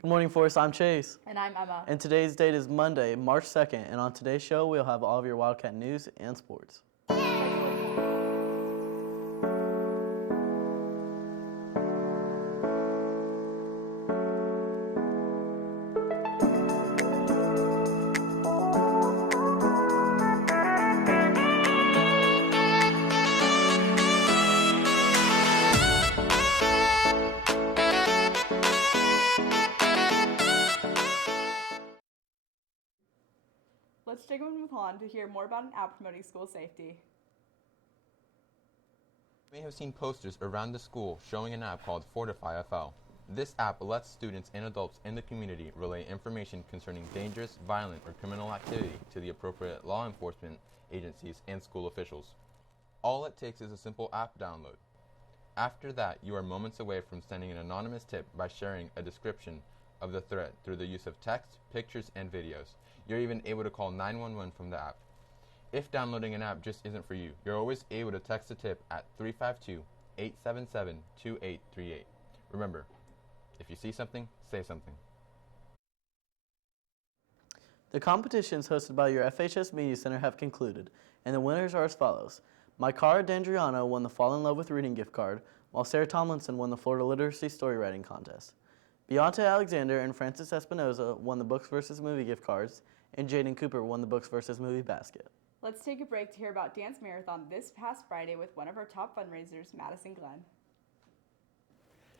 Good morning, Forest. I'm Chase. And I'm Emma. And today's date is Monday, March 2nd. And on today's show, we'll have all of your Wildcat news and sports. Let's take a move on to hear more about an app promoting school safety. You may have seen posters around the school showing an app called Fortify FL. This app lets students and adults in the community relay information concerning dangerous, violent, or criminal activity to the appropriate law enforcement agencies and school officials. All it takes is a simple app download. After that, you are moments away from sending an anonymous tip by sharing a description of the threat through the use of text, pictures, and videos. You're even able to call 911 from the app. If downloading an app just isn't for you, you're always able to text a tip at 352-877-2838. Remember, if you see something, say something. The competitions hosted by your FHS Media Center have concluded, and the winners are as follows. Mycara Dandriano won the Fall in Love with Reading gift card, while Sarah Tomlinson won the Florida Literacy Story Writing Contest. Beyonce Alexander and Francis Espinoza won the Books vs. Movie gift cards, and Jaden Cooper won the Books vs. Movie basket. Let's take a break to hear about Dance Marathon this past Friday with one of our top fundraisers, Madison Glenn.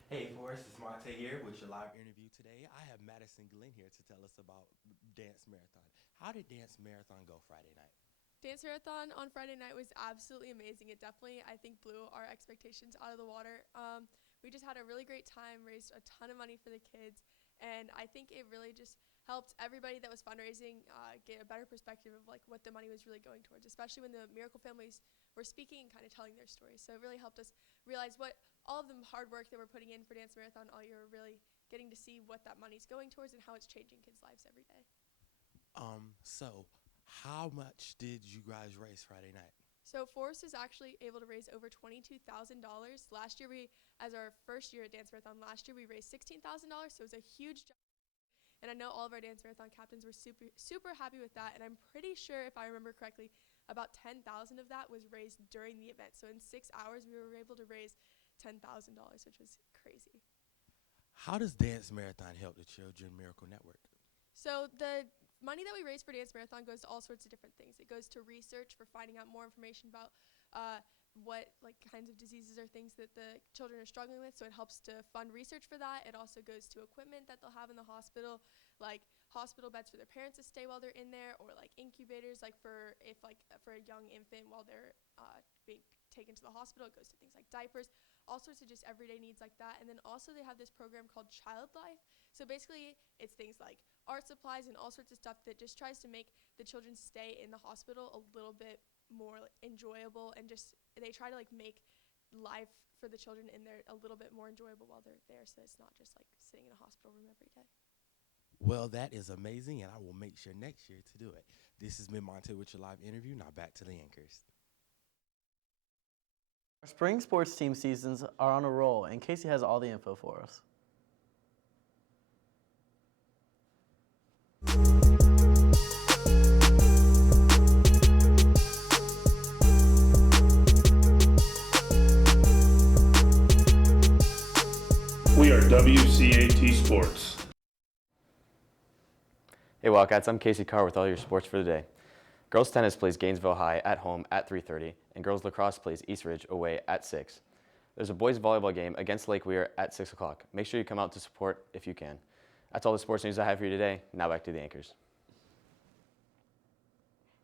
Hey Forrest, it's Monte here with your live interview today. I have Madison Glenn here to tell us about Dance Marathon. How did Dance Marathon go Friday night? Dance Marathon on Friday night was absolutely amazing. It definitely, I think, blew our expectations out of the water. We just had a really great time, raised a ton of money for the kids, and I think it really just helped everybody that was fundraising get a better perspective of like what the money was really going towards, especially when the Miracle families were speaking and kind of telling their stories. So it really helped us realize what all of the hard work that we're putting in for Dance Marathon all year, really getting to see what that money's going towards and how it's changing kids' lives every day. So how much did you guys raise Friday night? So Forrest is actually able to raise over $22,000. Last year, as our first year at Dance Marathon, last year we raised $16,000, so it was a huge jump. And I know all of our Dance Marathon captains were super happy with that, and I'm pretty sure, if I remember correctly, about $10,000 of that was raised during the event. So in 6 hours, we were able to raise $10,000, which was crazy. How does Dance Marathon help the Children Miracle Network? So the money that we raise for Dance Marathon goes to all sorts of different things. It goes to research for finding out more information about what kinds of diseases or things that the children are struggling with, so it helps to fund research for that. It also goes to equipment that they'll have in the hospital, like hospital beds for their parents to stay while they're in there, or like incubators, for a young infant while they're being taken to the hospital. It goes to things like diapers, all sorts of just everyday needs like that. And then also they have this program called Child Life. So basically it's things like art supplies and all sorts of stuff that just tries to make the children's stay in the hospital a little bit more enjoyable, and just they try to make life for the children in there a little bit more enjoyable while they're there, so it's not just sitting in a hospital room every day. Well, that is amazing, and I will make sure next year to do it. This has been Monte with your live interview. Now back to the anchors. Our spring sports team seasons are on a roll, and Casey has all the info for us. We are WCAT Sports. Hey Wildcats, I'm Casey Carr with all your sports for the day. Girls tennis plays Gainesville High at home at 3:30, and girls lacrosse plays East Ridge away at 6. There's a boys volleyball game against Lake Weir at 6 o'clock. Make sure you come out to support if you can. That's all the sports news I have for you today. Now back to the anchors.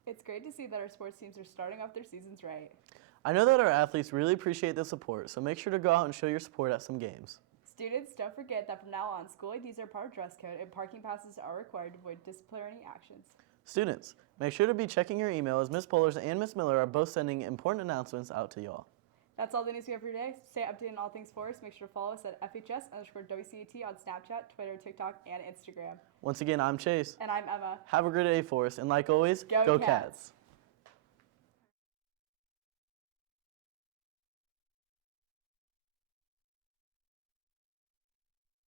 It's great to see that our sports teams are starting off their seasons right. I know that our athletes really appreciate the support, so make sure to go out and show your support at some games. Students, don't forget that from now on, school IDs are part of dress code and parking passes are required to avoid disciplinary actions. Students, make sure to be checking your email as Ms. Pollers and Ms. Miller are both sending important announcements out to y'all. That's all the news we have for today. Stay updated on all things Forest. Make sure to follow us at FHS_WCAT on Snapchat, Twitter, TikTok, and Instagram. Once again, I'm Chase. And I'm Emma. Have a great day, Forest, and like always, Go Cats.